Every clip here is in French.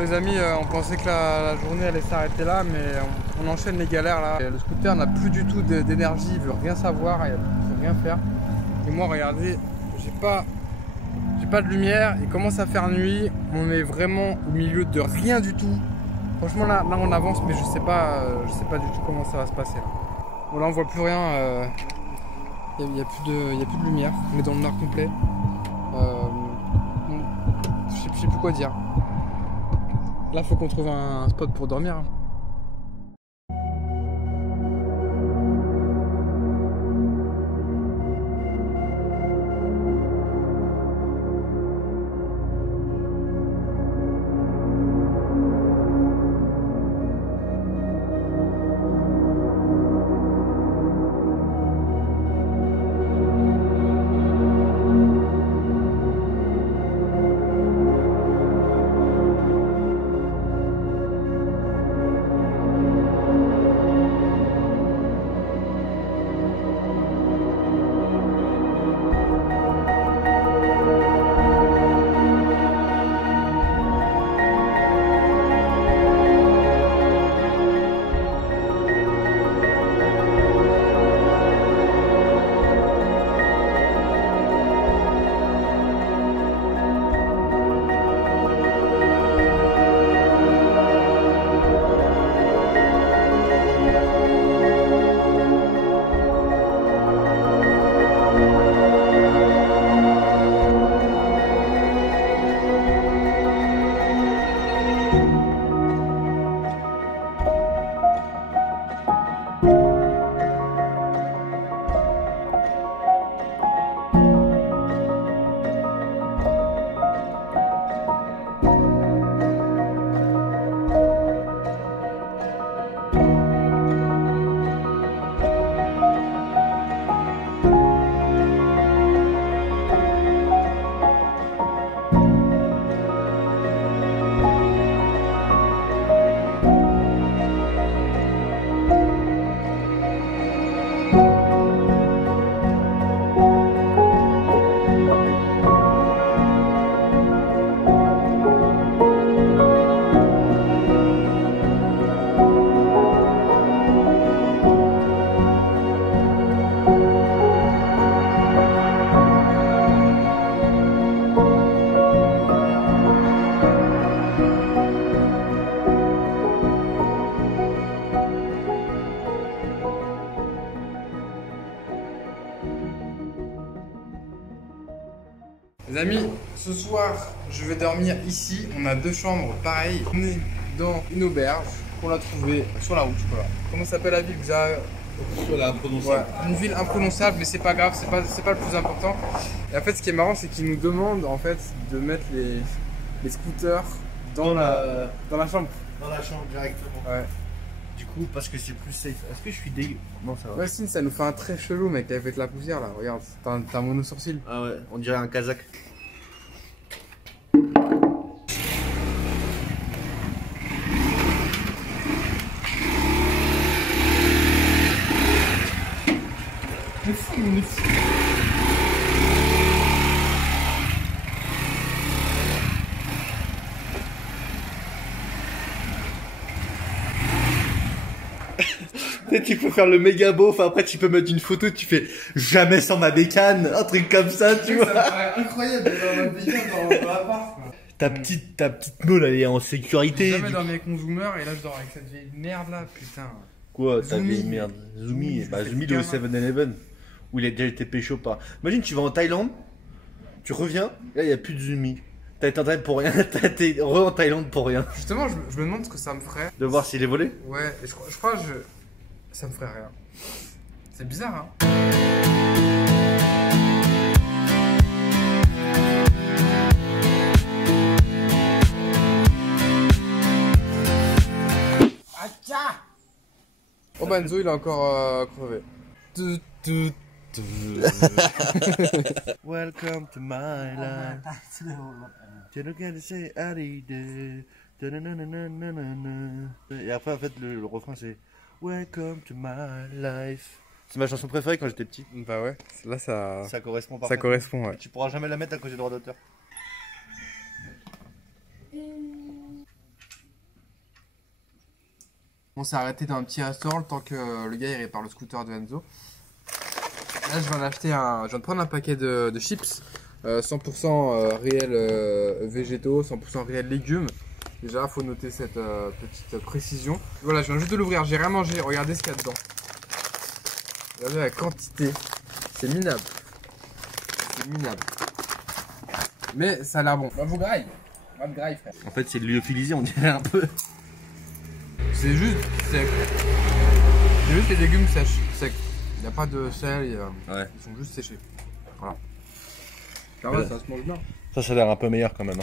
Les amis, on pensait que la journée allait s'arrêter là, mais on enchaîne les galères là. Et le scooter n'a plus du tout d'énergie, il veut rien savoir, il veut rien faire. Et moi, regardez, j'ai pas de lumière, il commence à faire nuit, on est vraiment au milieu de rien du tout. Franchement là on avance, mais je sais pas du tout comment ça va se passer. Bon là on voit plus rien, il y a plus de lumière, on est dans le noir complet. Je sais plus quoi dire. Là faut qu'on trouve un spot pour dormir. Hein. Les amis, ce soir, je vais dormir ici. On a 2 chambres pareilles. On est dans une auberge qu'on a trouvée sur la route. Voilà. Comment s'appelle la ville, Xa? Imprononçable. Ouais, une ville imprononçable, mais c'est pas grave, c'est pas le plus important. Et en fait, ce qui est marrant, c'est qu'ils nous demandent en fait de mettre les scooters dans la chambre. Dans la chambre directement. Ouais. Du coup, parce que c'est plus safe. Est-ce que je suis dégueu? Non, ça va. Ouais, si, ça nous fait un trait chelou, mec, avec la poussière là. Regarde, t'as un mono sourcil. Ah ouais, on dirait un kazakh. On est fou, on est fou. Tu peux faire le méga beauf, après tu peux mettre une photo, tu fais jamais sans ma bécane, un truc comme ça, tu vois. Ça me paraît incroyable d'avoir ma bécane dans l'appart. Ta petite meule, elle est en sécurité. J'ai jamais dormi avec mon zoomer et là je dors avec cette vieille merde là, putain. Quoi, ta Zoumi. vieille merde? Zoumi, bah je Zoumi fais le gamin. 7-Eleven, où il a déjà été pécho par. Imagine, tu vas en Thaïlande, tu reviens, là il n'y a plus de Zoumi. T'as été en Thaïlande pour rien, t'as été en Thaïlande pour rien. Justement, je me demande ce que ça me ferait. De voir s'il est volé. Ouais, et je crois que ça me ferait rien. C'est bizarre, hein. Oh bah Enzo il est encore crevé. Welcome to my life. Tu regardes, c'est Hallyday. Et après, en fait, le refrain c'est Welcome to my life. C'est ma chanson préférée quand j'étais petit. Bah ouais, là ça correspond ça parfaitement. correspond, ouais. Tu pourras jamais la mettre à cause des droits d'auteur. On s'est arrêté dans un petit restaurant le temps que le gars il répare le scooter de Enzo. Là je viens d'acheter je viens de prendre un paquet de chips 100% réel végétaux, 100% réel légumes. Déjà faut noter cette petite précision. Voilà, je viens juste de l'ouvrir, j'ai rien mangé, regardez ce qu'il y a dedans. Regardez la quantité, c'est minable. C'est minable. Mais ça a l'air bon. Bah vous graille. Moi de graille frère. En fait c'est lyophilisé on dirait un peu. C'est juste sec. C'est juste les légumes secs. Il n'y a pas de sel, ouais. Ils sont juste séchés. Voilà. Ah ouais, ça se mange bien. Ça a l'air un peu meilleur quand même.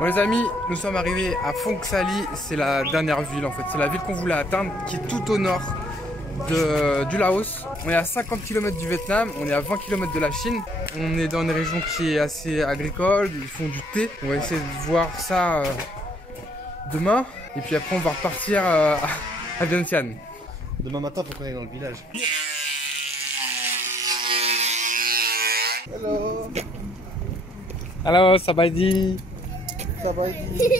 Bon les amis, nous sommes arrivés à Phong Sa-Ly, c'est la dernière ville en fait, c'est la ville qu'on voulait atteindre qui est tout au nord du Laos. On est à 50 km du Vietnam, on est à 20 km de la Chine, on est dans une région qui est assez agricole, ils font du thé. On va essayer de voir ça demain et puis après on va repartir à Vientiane. Demain matin faut qu'on aille dans le village. Hello. Hello, ça va dit. Ça va dit.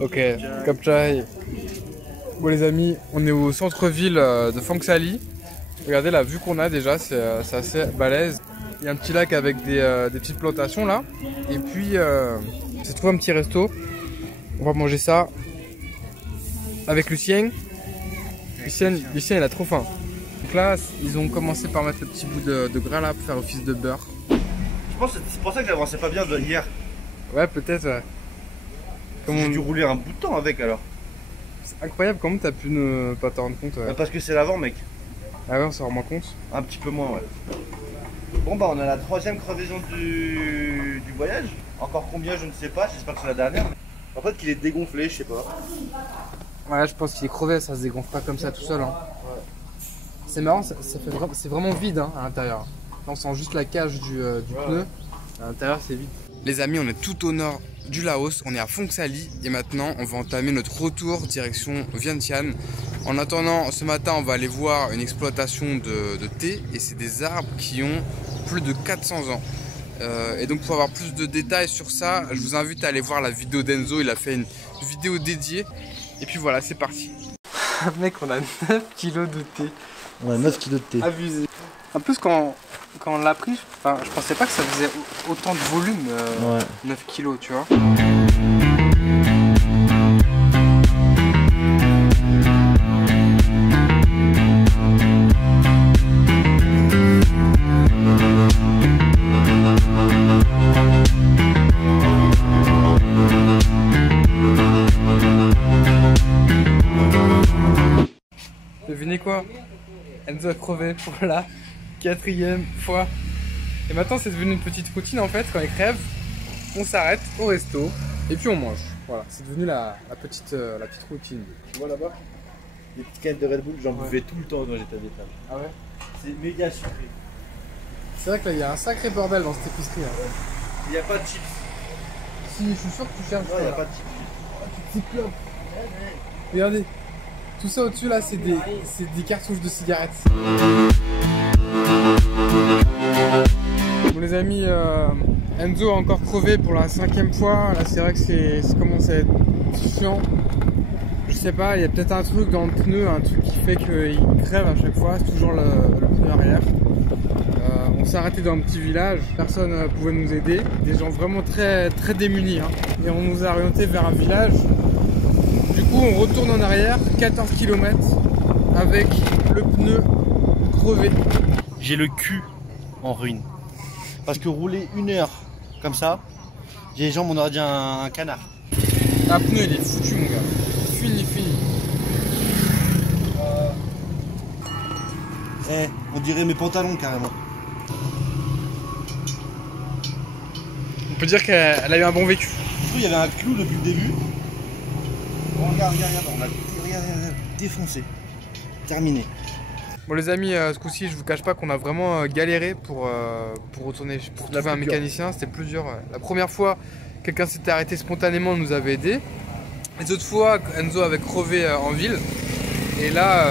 Ok, comme ça. Bon les amis, on est au centre-ville de Phong Sa-Ly. Regardez la vue qu'on a déjà, c'est assez balèze. Il y a un petit lac avec des petites plantations là. Et puis, j'ai trouvé un petit resto. On va manger ça avec Lucien. Lucien il a trop faim. Donc là, ils ont commencé par mettre le petit bout de gras là pour faire office de beurre. Je pense que c'est pour ça que j'avançais pas bien hier. Ouais, peut-être. Ouais. J'ai dû rouler un bout de temps avec alors. C'est incroyable comment t'as pu ne pas t'en rendre compte. Ouais. Parce que c'est l'avant mec. Ah ouais, on s'en rend moins compte. Un petit peu moins ouais. Bon bah on a la 3e crevaison du voyage. Encore combien je ne sais pas, j'espère que c'est la dernière. En fait qu'il est dégonflé, je sais pas. Ouais je pense qu'il est crevé, ça se dégonfle pas comme ça tout seul. Hein. Ouais. C'est marrant, c'est vraiment vide hein, à l'intérieur. Là on sent juste la cage du pneu. À l'intérieur c'est vide. Les amis, on est tout au nord du Laos, on est à Phong Sa-Ly et maintenant on va entamer notre retour direction Vientiane. En attendant, ce matin on va aller voir une exploitation de thé et c'est des arbres qui ont plus de 400 ans. Et donc pour avoir plus de détails sur ça, je vous invite à aller voir la vidéo d'Enzo, il a fait une vidéo dédiée. Et puis voilà, c'est parti. Mec, on a 9 kilos de thé. On a 9 kilos de thé. Abusé. En plus quand on l'a pris, je pensais pas que ça faisait autant de volume, ouais. 9 kilos, tu vois. Devinez quoi? Enzo a crevé pour la 4e fois. Et maintenant c'est devenu une petite routine en fait, quand il crève, on s'arrête au resto et puis on mange. Voilà, c'est devenu la petite routine. Tu vois là-bas, les petites canettes de Red Bull, j'en buvais tout le temps quand j'étais à Vietnam. Ah ouais? C'est méga sucré. C'est vrai que là il y a un sacré bordel dans cette épicerie. Hein. Il n'y a pas de chips. Si, je suis sûr que tu cherches. Non, il n'y a pas de chips. Petites clopes. Regardez, tout ça au-dessus là c'est des cartouches de cigarettes. Bon les amis, Enzo a encore crevé pour la 5e fois. Là c'est vrai que ça commence à être chiant. Je sais pas, il y a peut-être un truc dans le pneu, un truc qui fait qu'il crève à chaque fois. C'est toujours le pneu arrière. On s'est arrêté dans un petit village, personne ne pouvait nous aider. Des gens vraiment très, très démunis. Hein. Et on nous a orienté vers un village. Du coup on retourne en arrière, 14 km avec le pneu crevé. J'ai le cul en ruine. Parce que rouler 1 heure comme ça, j'ai les jambes, on aurait dit un canard. Un pneu il est foutu mon gars. Fini. dirait mes pantalons carrément. On peut dire qu'elle a eu un bon vécu. Je trouve qu'il y avait un clou depuis le début. Bon, regarde, on a défoncé. Terminé. Bon les amis, ce coup-ci je vous cache pas qu'on a vraiment galéré pour retourner, pour trouver un mécanicien, c'était plus dur. La première fois, quelqu'un s'était arrêté spontanément, nous avait aidé. Les autres fois, Enzo avait crevé en ville. Et là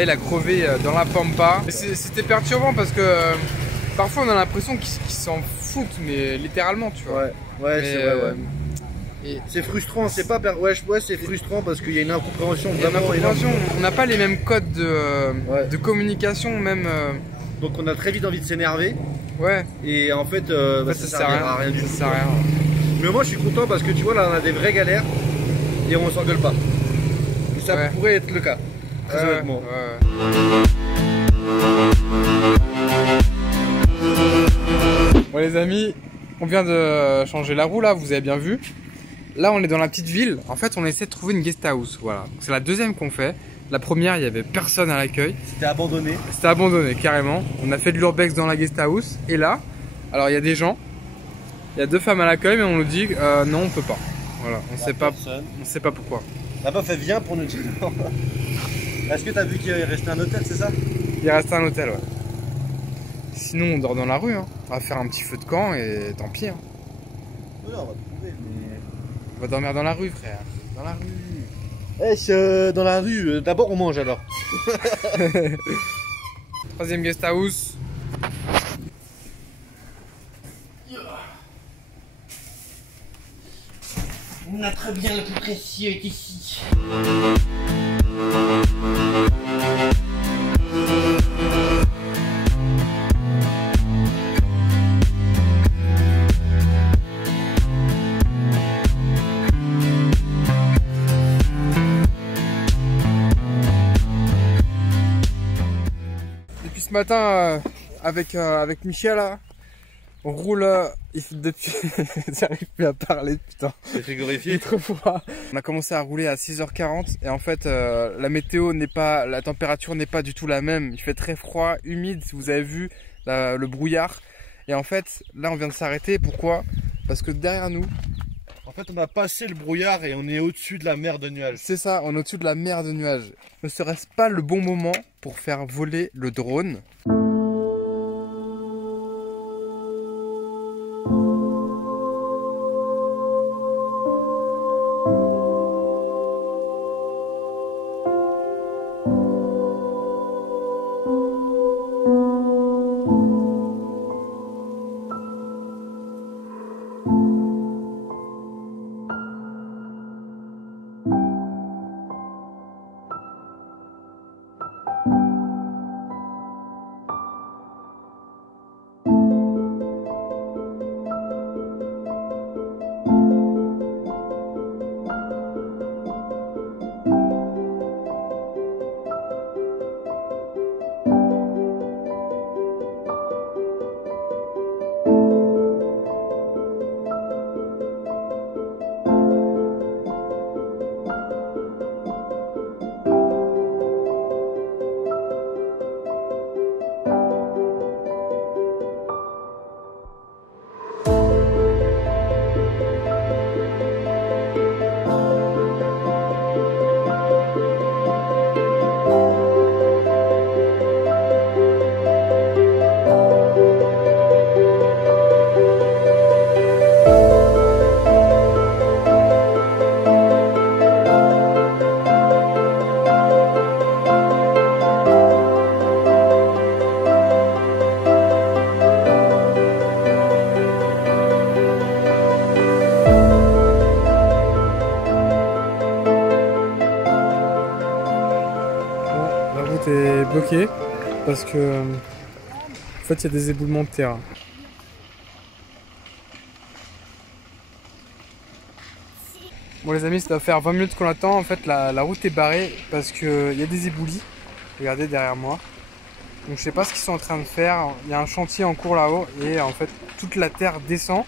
il a crevé dans la pampa. C'était perturbant parce que parfois on a l'impression qu'ils s'en foutent, mais littéralement, tu vois. Ouais, mais, c'est vrai, ouais. C'est frustrant, c'est pas c'est frustrant parce qu'il y a une incompréhension vraiment énorme. On n'a pas les mêmes codes de communication même. Donc on a très vite envie de s'énerver. Ouais. Et en fait, ça sert à rien du tout. Ça sert à rien. Mais moi je suis content parce que tu vois là on a des vraies galères et on s'engueule pas. Et ça pourrait être le cas. Très honnêtement. Bon les amis, on vient de changer la roue là, vous avez bien vu. Là on est dans la petite ville, en fait on essaie de trouver une guest house, voilà. C'est la deuxième qu'on fait. La première il n'y avait personne à l'accueil. C'était abandonné. C'était abandonné carrément. On a fait de l'urbex dans la guest house. Et là, alors il y a des gens, il y a 2 femmes à l'accueil mais on nous dit non on peut pas. Voilà, on sait pas pourquoi. La meuf elle vient pour nous dire non. Est-ce que tu as vu qu'il restait un hôtel, c'est ça? Il restait un hôtel, ouais. Sinon on dort dans la rue, hein. On va faire un petit feu de camp et tant pis. Hein. Non, on va trouver, mais... On va dormir dans la rue, frère. Dans la Eh, rue. dans la rue, d'abord on mange alors. Troisième guest house. Notre bien le plus précieux est ici. Depuis ce matin, avec Michel, là, on roule depuis... J'arrive plus à parler, putain. C'est frigorifié. Il est trop froid. On a commencé à rouler à 6h40 et en fait la météo n'est pas, la température n'est pas du tout la même. Il fait très froid, humide, si vous avez vu le brouillard. Et en fait là on vient de s'arrêter. Pourquoi? Parce que derrière nous, en fait on a passé le brouillard et on est au-dessus de la mer de nuages. C'est ça, on est au-dessus de la mer de nuages. Ne serait-ce pas le bon moment pour faire voler le drone? Est bloqué parce que en fait il y a des éboulements de terrain. Bon les amis, ça doit faire 20 minutes qu'on attend. En fait la route est barrée parce que il y a des éboulis. Regardez derrière moi. Donc je sais pas ce qu'ils sont en train de faire. Il y a un chantier en cours là-haut et en fait toute la terre descend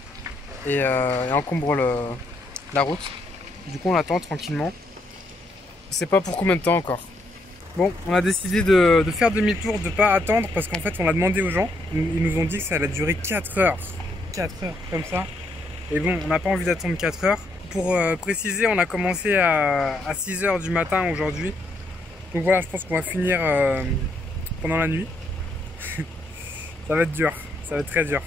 et encombre la route. Du coup on attend tranquillement. Je sais pas pour combien de temps encore. Bon, on a décidé de faire demi-tour, de pas attendre parce qu'en fait on a demandé aux gens, ils nous ont dit que ça allait durer 4 heures. 4 heures comme ça. Et bon, on n'a pas envie d'attendre 4 heures. Pour préciser, on a commencé à 6 heures du matin aujourd'hui. Donc voilà, je pense qu'on va finir pendant la nuit. Ça va être dur, ça va être très dur.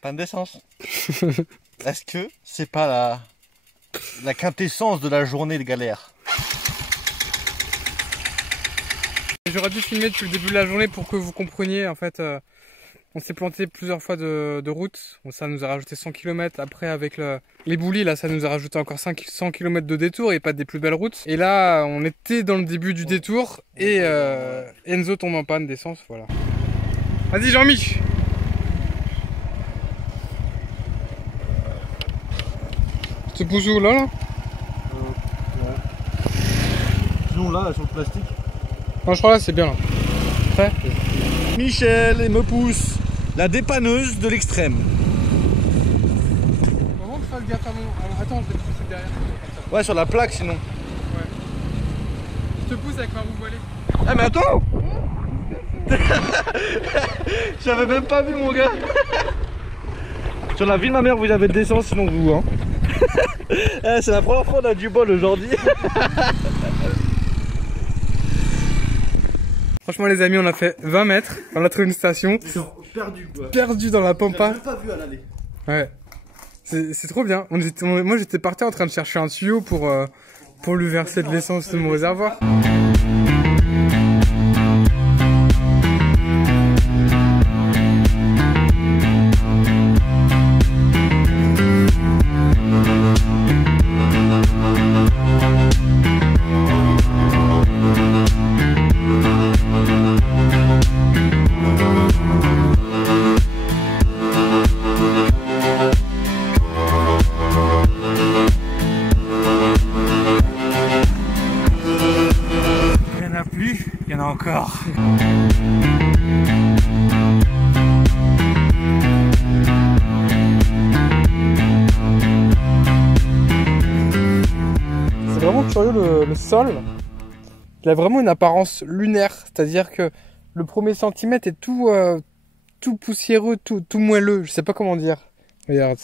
Panne d'essence. Est-ce que c'est pas la quintessence de la journée de galère? J'aurais dû filmer depuis le début de la journée pour que vous compreniez. En fait, on s'est planté plusieurs fois de route. Bon, ça nous a rajouté 100 km. Après, avec les boulis, là, ça nous a rajouté encore 100 km de détour et pas des plus belles routes. Et là, on était dans le début du détour et Enzo tombe en panne d'essence. Voilà. Vas-y, Jean-Mich. Tu te pousses où là, Ouais. Sinon là, sur le plastique. Non, je crois là, c'est bien là. Prêt? Michel et me pousse, la dépanneuse de l'extrême. Comment je fasse gaffe à mon... Attends, je vais te pousser derrière. Ouais, sur la plaque sinon. Ouais. Je te pousse avec ma roue voilée. Ah mais attends. J'avais même pas vu mon gars. Sur la vie de ma mère, vous avez de l'essence sinon vous hein. C'est la première fois qu'on a du bol aujourd'hui. Franchement les amis, on a fait 20 mètres, on a trouvé une station. Perdu quoi. Perdu dans la pampa. Même pas vu à l'aller. Ouais. C'est trop bien. Moi j'étais parti en train de chercher un tuyau pour lui verser de l'essence de mon réservoir. Il y en a encore. C'est vraiment curieux le sol. Il a vraiment une apparence lunaire, c'est-à-dire que le premier centimètre est tout poussiéreux, tout moelleux. Je sais pas comment dire. Regarde.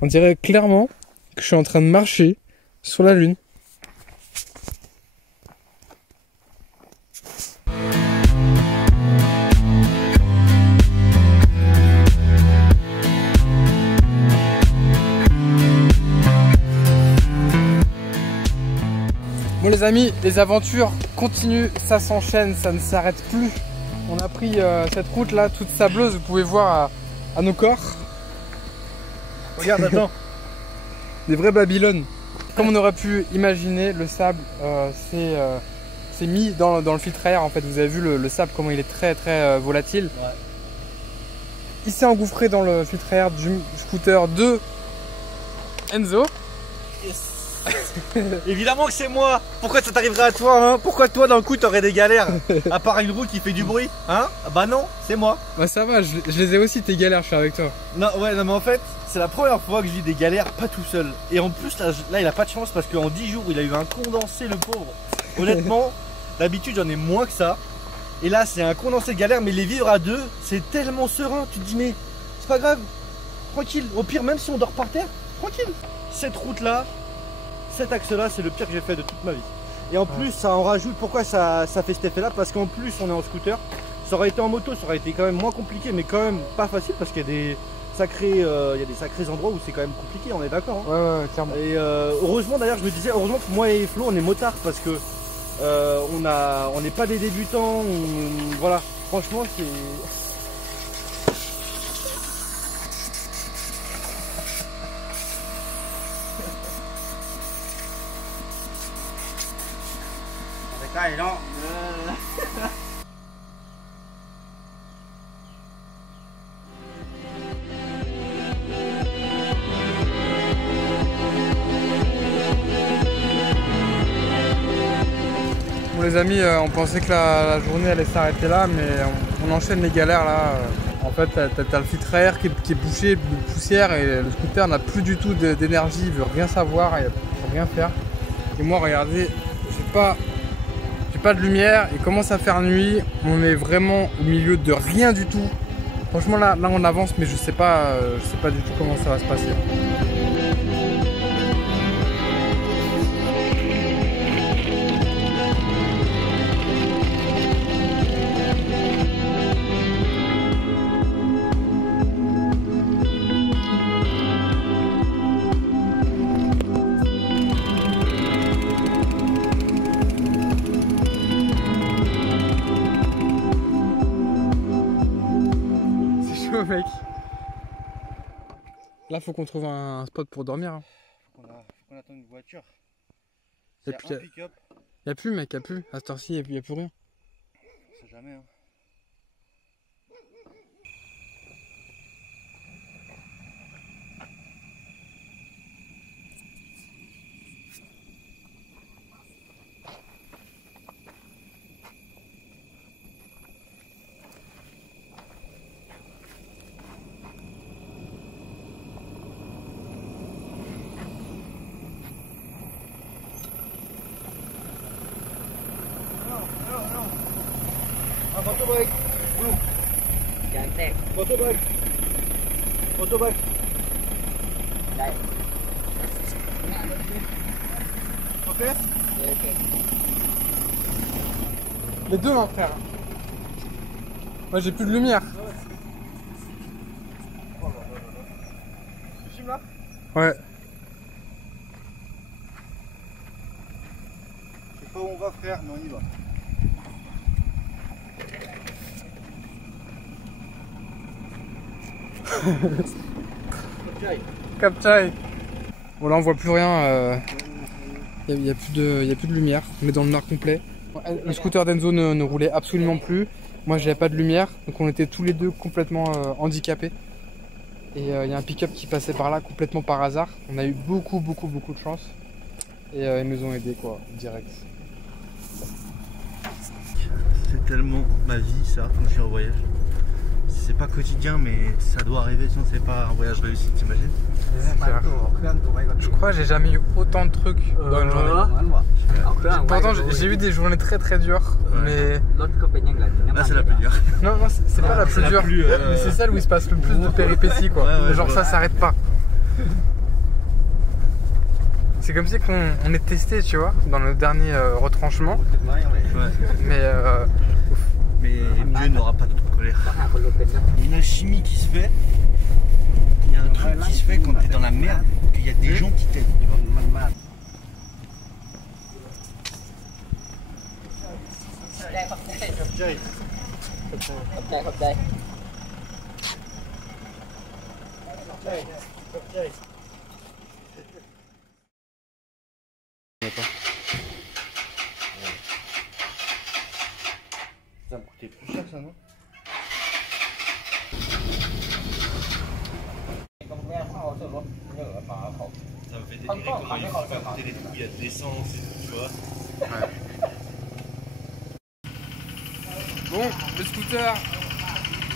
On dirait clairement que je suis en train de marcher sur la lune. Bon les amis, les aventures continuent, ça s'enchaîne, ça ne s'arrête plus. On a pris cette route là, toute sableuse, vous pouvez voir à nos corps. Regarde, attends. Des vrais Babylone. Comme on aurait pu imaginer, le sable c'est mis dans le filtre à air. En fait, vous avez vu le sable, comment il est très volatile. Ouais. Il s'est engouffré dans le filtre à air du scooter de Enzo. Yes. Évidemment que c'est moi. Pourquoi ça t'arriverait à toi hein? Pourquoi toi d'un coup t'aurais des galères? À part une roue qui fait du bruit hein? Bah non, c'est moi. Bah ça va, je les ai aussi tes galères, je suis avec toi. Non ouais non mais en fait c'est la première fois que je vis des galères pas tout seul. Et en plus là il a pas de chance parce qu'en 10 jours il a eu un condensé le pauvre. Honnêtement d'habitude j'en ai moins que ça. Et là c'est un condensé de galère mais les vivre à deux c'est tellement serein. Tu te dis mais c'est pas grave. Tranquille. Au pire même si on dort par terre, tranquille. Cette route là, cet axe là c'est le pire que j'ai fait de toute ma vie. Et en plus ça en rajoute, pourquoi ça fait cet effet là? Parce qu'en plus on est en scooter. Ça aurait été en moto, ça aurait été quand même moins compliqué mais quand même pas facile parce qu'il y a des sacrés endroits où c'est quand même compliqué, on est d'accord hein. Ouais clairement. Et heureusement d'ailleurs je me disais, heureusement que moi et Flo on est motards parce que on n'est pas des débutants, voilà, franchement c'est... Bon les amis, on pensait que la journée allait s'arrêter là, mais on enchaîne les galères là. En fait, t'as le filtre à air qui est bouché de poussière et le scooter n'a plus du tout d'énergie, il veut rien savoir, il veut rien faire. Et moi, regardez, j'ai pas de lumière, il commence à faire nuit, on est vraiment au milieu de rien du tout. Franchement, là on avance, mais je sais pas du tout comment ça va se passer. Mec, là faut qu'on trouve un spot pour dormir. Hein. Faut qu'on attende une voiture. Et puis y a plus mec, y a plus. À cette heure-ci y a plus rien. On sait jamais hein. Motorbike, belum. Jantek. Motorbike. Motorbike. Đây. Ok. Ok. Les deux, mon frère. Moi j'ai plus de lumière. Tu filmes là? Ouais. Je sais pas où on va frère, mais on y va. Capchai. Bon là on voit plus rien, il n'y a plus de lumière, on est dans le noir complet. Le scooter d'Enzo ne roulait absolument plus, moi j'avais pas de lumière, donc on était tous les deux complètement handicapés. Et il y a un pick-up qui passait par là complètement par hasard, on a eu beaucoup de chance. Et ils nous ont aidés quoi, direct. C'est tellement ma vie ça quand je suis en voyage. C'est pas quotidien mais ça doit arriver sinon c'est pas un voyage réussi, t'imagines? Je crois que j'ai jamais eu autant de trucs dans une journée. Pourtant j'ai eu des journées très dures, mais... Là c'est la plus dure. Non, c'est pas la plus dure, mais c'est celle où il se passe le plus de péripéties quoi. Ouais, genre ça s'arrête pas. C'est comme si on est testé, tu vois, dans le dernier retranchement. Mais Dieu n'aura pas notre colère. Il y a une alchimie qui se fait. Il y a un truc qui se fait quand t'es dans la merde, qu'il y a des gens qui t'aident. Ça me coûtait plus cher ça non? Ça me fait délirer comment il faut pas coûter les bouillades d'essence et tout, tu vois. Ouais. Bon, le scooter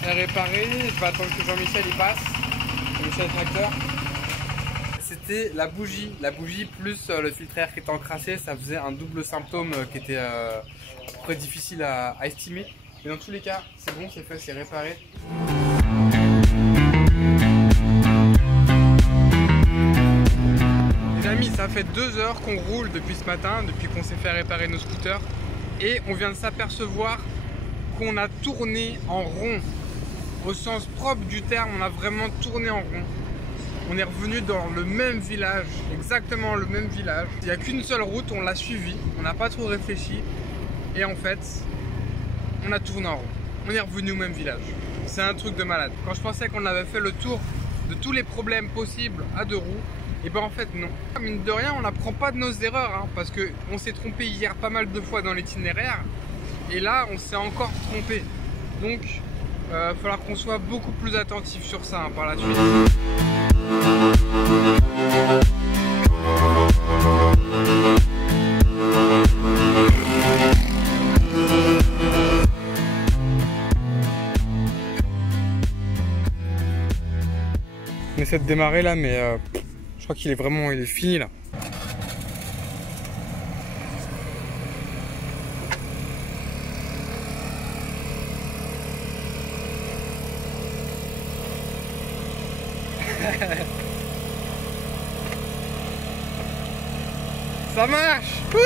est réparé, je vais attendre que Jean-Michel y passe, Jean-Michel Tracteur. C'était la bougie plus le filtre à air qui était encrassé, ça faisait un double symptôme qui était à peu près difficile à estimer. Mais dans tous les cas, c'est bon, c'est fait, c'est réparé. Les amis, ça fait 2 heures qu'on roule depuis ce matin, depuis qu'on s'est fait réparer nos scooters. Et on vient de s'apercevoir qu'on a tourné en rond. Au sens propre du terme, on a vraiment tourné en rond. On est revenu dans le même village, exactement le même village. Il n'y a qu'une seule route, on l'a suivie, on n'a pas trop réfléchi. Et en fait, on a tourné en rond. On est revenu au même village. C'est un truc de malade. Quand je pensais qu'on avait fait le tour de tous les problèmes possibles à 2 roues, et ben en fait non. Mine de rien, on n'apprend pas de nos erreurs, hein, parce qu'on s'est trompé hier pas mal de fois dans l'itinéraire. Et là, on s'est encore trompé. Donc, il va falloir qu'on soit beaucoup plus attentif sur ça par la suite. On essaie de démarrer là, mais je crois qu'il est vraiment, il est fini là. Ça marche. Wouh.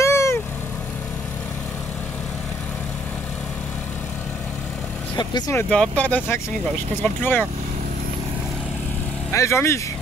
J'ai l'impression d'être dans un parc d'attractions, quoi. Je contrôle plus rien. Allez, Jean-Mich.